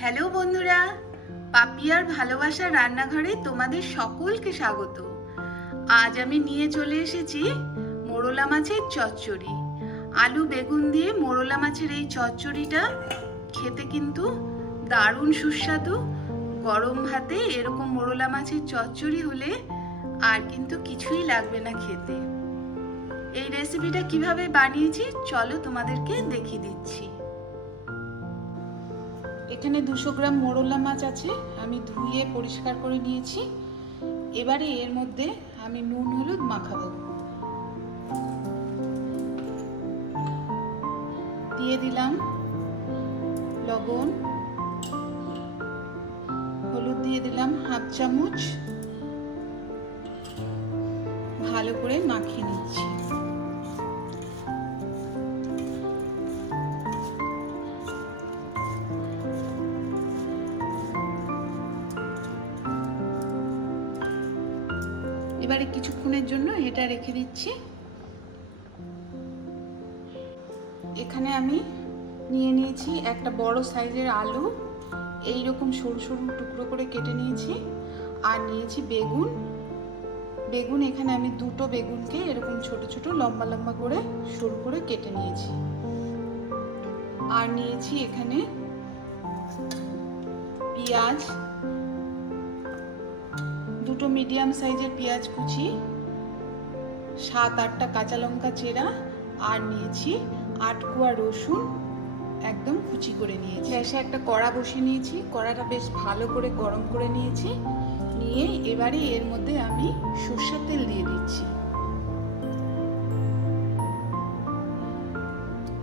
Hello বন্ধুরা, পাপিয়ার ভালোবাসা রান্নাঘরে তোমাদের সকলকে স্বাগত। আজ আমি নিয়ে চলে এসেছি মোরলা মাছের চচ্চড়ি। আলু বেগুন দিয়ে মোরলা মাছের এই চচ্চড়িটা খেতে কিন্তু দারুণ সুস্বাদু। গরম ভাতে এরকম মোরলা মাছের চচ্চড়ি হলে আর কিন্তু কিছুই লাগবে না খেতে। এই রেসিপিটা কীভাবে বানিয়েছি, চলো তোমাদেরকে দেখিয়ে দিচ্ছি। এখানে দুশো গ্রাম মোরলা মাছ আছে, আমি ধুয়ে পরিষ্কার করে নিয়েছি। এবারে এর মধ্যে আমি নুন, হলুদ মাখাবো। দিয়ে দিলাম লবণ। হলুদ দিয়ে দিলাম হাফ চামচ। ভালো করে মাখিয়ে নিচ্ছি। এবারে কিছুক্ষণের জন্য এটা রেখে দিচ্ছি। এখানে আমি নিয়ে নিয়েছি একটা বড় সাইজের আলু। এই রকম সরু সরু টুকরো করে কেটে নিয়েছি। আর নিয়েছি বেগুন। বেগুন এখানে আমি দুটো বেগুনকে এরকম ছোট ছোট লম্বা লম্বা করে সরু করে কেটে নিয়েছি। আর নিয়েছি এখানে পেঁয়াজ দুটো মিডিয়াম সাইজের পেঁয়াজ কুচি, সাত আটটা কাঁচা লঙ্কা চেরা, আর নিয়েছি আট কোয়া রসুন একদম কুচি করে নিয়েছি। গ্যাসে একটা কড়া বসিয়ে নিয়েছি, কড়াটা বেশ ভালো করে গরম করে নিয়েছি, নিয়ে এবারে এর মধ্যে আমি সর্ষের তেল দিয়ে দিচ্ছি।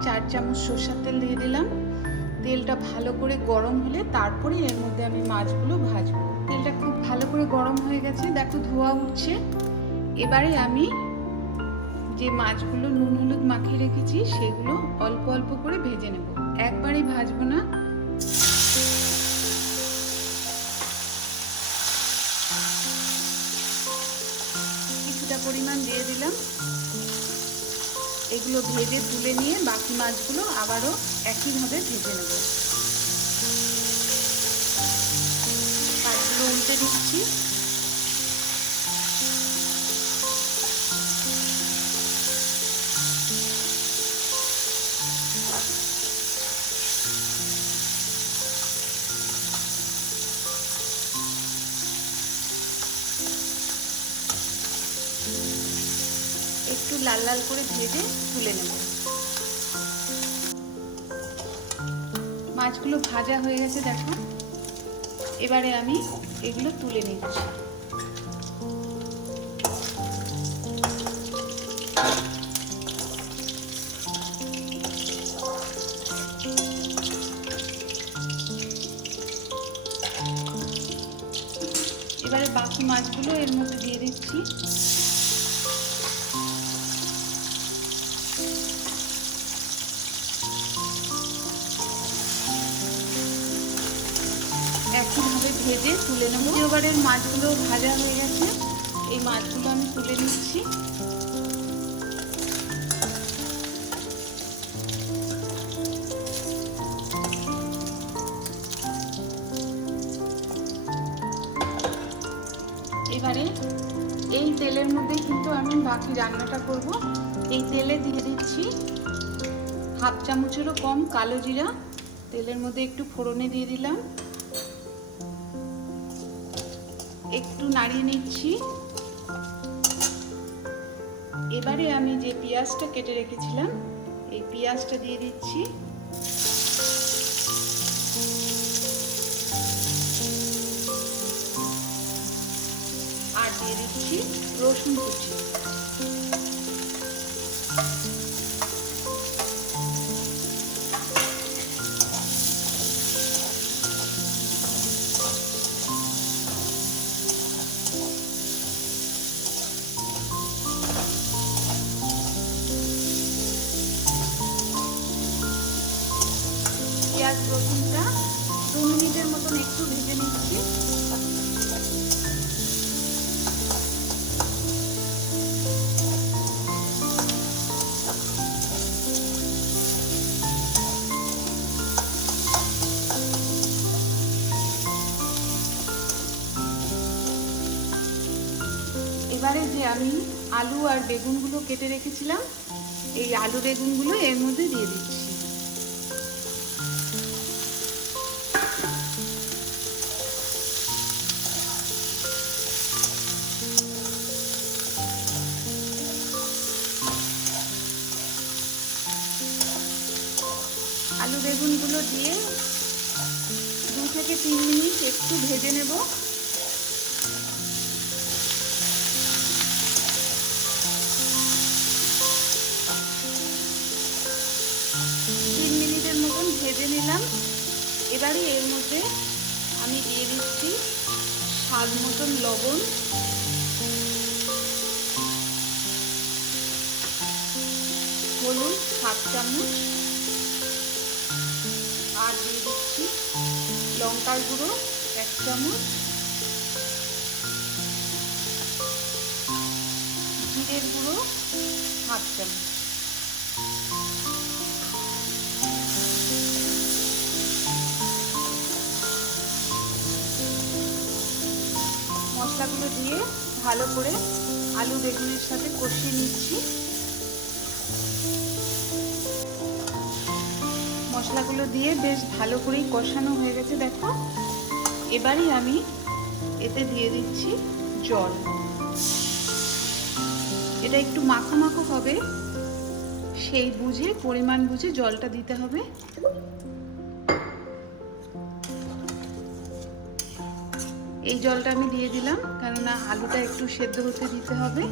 চার চামচ সর্ষের তেল দিয়ে দিলাম। তেলটা ভালো করে গরম হলে তারপরে এর মধ্যে আমি মাছগুলো ভাজবো। তেলটা খুব ভালো করে গরম হয়ে গেছে, দেখো ধোয়া উঠছে। এবারে আমি যে মাছগুলো নুন হলুদ মাখিয়ে রেখেছি, সেগুলো অল্প অল্প করে ভেজে নেব। একবারে ভাজবো না। কিছুটা পরিমাণ দিয়ে দিলাম। এগুলো ভেজে তুলে নিয়ে বাকি মাছগুলো আবারও একইভাবে ভেজে নেব। উল্টে দিচ্ছি। একটু লাল লাল করে ভেজে তুলে নেব। মাছগুলো ভাজা হয়ে গেছে, দেখো। এবারে আমি এগুলো তুলে নিচ্ছি। এবারে বাকি মাছগুলো এর মধ্যে দিয়ে দিচ্ছি। ভেজে তুলে নেব। দ্বিতীয়বারের মাছগুলো ভাজা হয়ে গেছে। এই মাছগুলো আমি তুলে নিচ্ছি। এবারে এই তেলের মধ্যে কিন্তু আমি বাকি রান্নাটা করব। এই তেলে দিয়ে দিচ্ছি হাফ চামচেরও কম কালো জিরা। তেলের মধ্যে একটু ফোড়নে দিয়ে দিলাম। একটু নাড়িয়ে নিচ্ছি। এবারে আমি যে পেঁয়াজটা কেটে রেখেছিলাম, এই পেঁয়াজটা দিয়ে দিচ্ছি। আর দিয়ে দিচ্ছি রসুন কুচি। পেঁয়াজ রসুনটা দু মিনিটের মতন একটু ভেজে নিচ্ছি। এবারে যে আমি আলু আর বেগুনগুলো কেটে রেখেছিলাম, এই আলু বেগুনগুলো এর মধ্যে দিয়ে দিচ্ছি। বেগুনগুলো দিয়ে দু থেকে তিন মিনিট একটু ভেজে নেব। তিন মিনিটের মতন ভেজে নিলাম। এবারে এর মধ্যে আমি দিয়ে দিচ্ছি স্বাদ মতন লবণ। হলুদ সাত চামচ। আর দিয়ে দিচ্ছি লঙ্কার গুঁড়ো, এক চামচ। জিরের গুঁড়ো, হাফ চামচ। মশলাগুলো দিয়ে ভালো করে আলু বেগুনের সাথে কষিয়ে নিচ্ছি। মশলাগুলো দিয়ে বেশ ভালো করেই কষানো হয়ে গেছে, দেখো। এবারই আমি এতে দিয়ে দিচ্ছি জল। এটা একটু মাখো মাখো হবে, সেই বুঝে, পরিমাণ বুঝে জলটা দিতে হবে। এই জলটা আমি দিয়ে দিলাম, কেননা আলুটা একটু সেদ্ধ হতে দিতে হবে।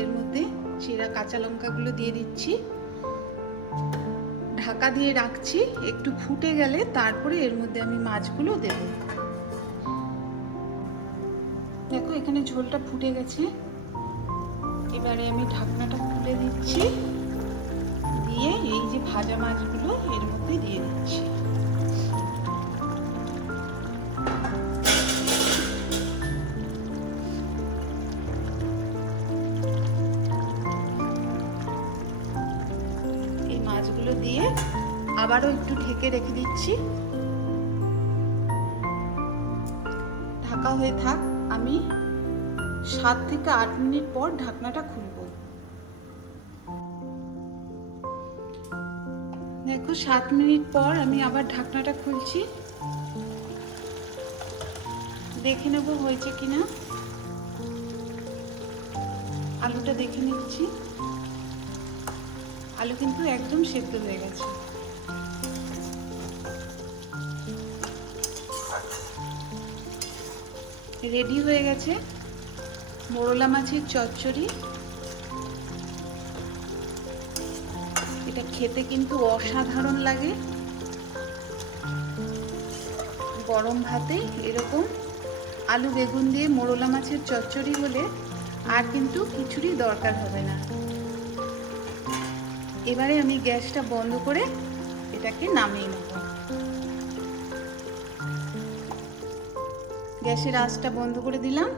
এর মধ্যে চেরা কাঁচা লঙ্কাগুলো দিয়ে দিচ্ছি। ঢাকা দিয়ে রাখছি, একটু ফুটে গেলে তারপরে এর মধ্যে আমি মাছগুলো দেব। দেখো, এখানে ঝোলটা ফুটে গেছে। এবারে আমি ঢাকনাটা খুলে দিচ্ছি। দিয়ে এই যে ভাজা মাছগুলো এর মধ্যে দিয়ে দিচ্ছি। আবারও একটু ঢেকে রেখে দিচ্ছি। ঢাকা হয়ে থাক, আমি সাত থেকে আট মিনিট পর ঢাকনাটা খুলব। দেখো, সাত মিনিট পর আমি আবার ঢাকনাটা খুলছি। দেখে নেব হয়েছে কিনা। আলুটা দেখে নিচ্ছি। আলু কিন্তু একদম সেদ্ধ হয়ে গেছে। রেডি হয়ে গেছে। মোরলা মাছের চচ্চড়ি। এটা খেতে কিন্তু অসাধারণ লাগে। গরম ভাতে এরকম আলু বেগুন দিয়ে মোরলা মাছের চচ্চড়ি হলে আর কিন্তু কিছুরই দরকার হবে না। এবারে আমি গ্যাসটা বন্ধ করে এটাকে নামিয়ে নেব। গ্যাসের আঁচটা বন্ধ করে দিলাম।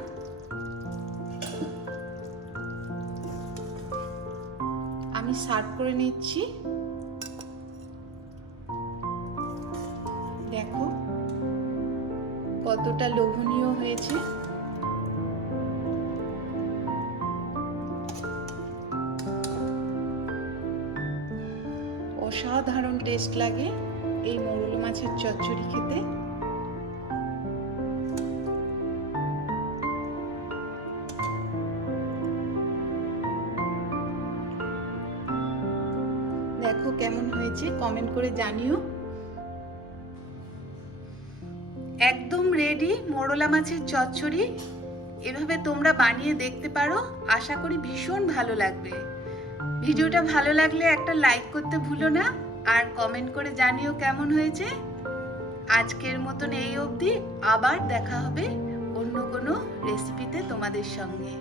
আমি সার্ভ করে নিচ্ছি। দেখো কতটা লোভনীয় হয়েছে। অসাধারণ টেস্ট লাগে এই মোরল মাছের চচ্চড়ি খেতে। কেমন হয়েছে কমেন্ট করে জানিও। একদম রেডি মোরলা মাছের চচ্চড়ি। এভাবে তোমরা বানিয়ে দেখতে পারো, আশা করি ভীষণ ভালো লাগবে। ভিডিওটা ভালো লাগলে একটা লাইক করতে ভুলো না, আর কমেন্ট করে জানিও কেমন হয়েছে। আজকের মতন এই অবধি, আবার দেখা হবে অন্য কোনো রেসিপিতে তোমাদের সঙ্গে।